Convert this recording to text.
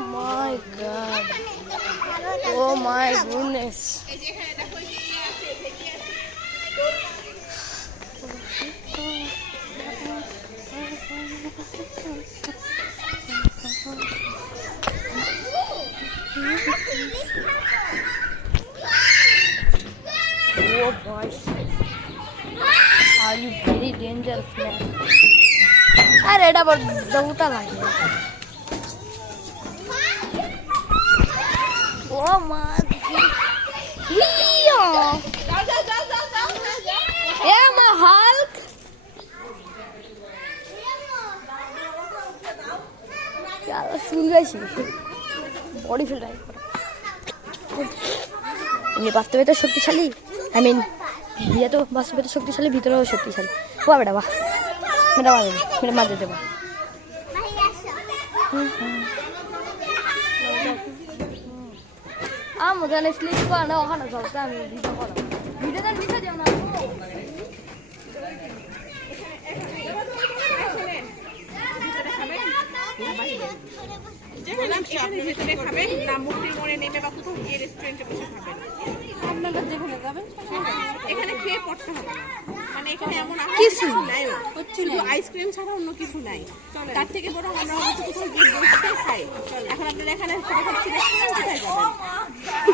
my god. Oh my goodness. Oh boy. Are you very dangerous man? अरे double दौटा लागे oh my A मैं Hulk क्या सुन বেশি body feel right এমনি বাস্তবে তো শক্তিশালী আই মিন ইয়ে তো বাস্তবে তো শক্তিশালী ভিতরেও শক্তিশালী বাহ বেটা বাহ मेरा मार देते मुझे स्लीप करना ओखाना चलता है वीडियो करा वीडियो तो दिखा दियो ना বললাম কি আপনি ভিতরে খাবেন না মুক্তি মোড়ে নেমে বা কোথাও গিয়ে রেস্টুরেন্টে বসে খাবেন আপনারা যেখানে যাবেন এখানে খেয়ে পড়তে হবে মানে এখানে এমন কিছু নাই শুধু আইসক্রিম ছাড়া অন্য কিছু নাই তার থেকে বরং আমরা হয়তো কোথাও গিয়ে বসে খাই এখন আপনারা এখানে কোথাও রেস্টুরেন্টে কোথায় যাবেন